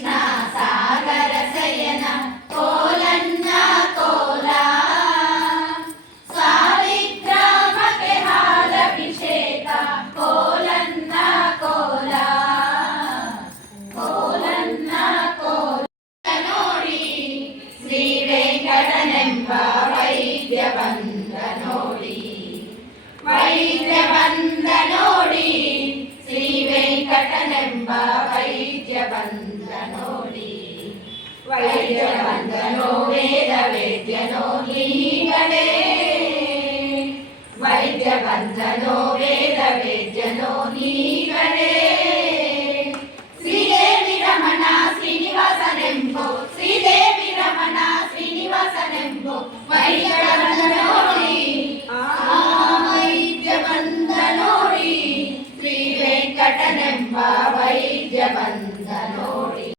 ಕೃಷ್ಣ ಸಾಗರ ಶಯನ ಕೋಲನ್ನ ಕೋಲ ಸಾಲಿಗ್ರಾಮಕ್ಕೆ ಹಾಲಭಿಷೇಕ ಕೋಲನ್ನ ಕೋಲ ಕೋಲನ್ನ ಕೋಲ ನೋಡಿ ಶ್ರೀ ವೆಂಕಟನೆಂಬ ವೈದ್ಯ ಬಂದ ನೋಡಿ ವೈದ್ಯ ಬಂದ ನೋಡಿ ಶ್ರೀ ವೆಂಕಟನೆಂಬ ವೈದ್ಯ ಬಂದ ನೋಡಿ ವೈದ್ಯ ಬಂದನೋ ವೇದ ವೇದ್ಯನೋ ನೀಗಳೇ ವೈದ್ಯ ಬಂದನೋ ವೇದ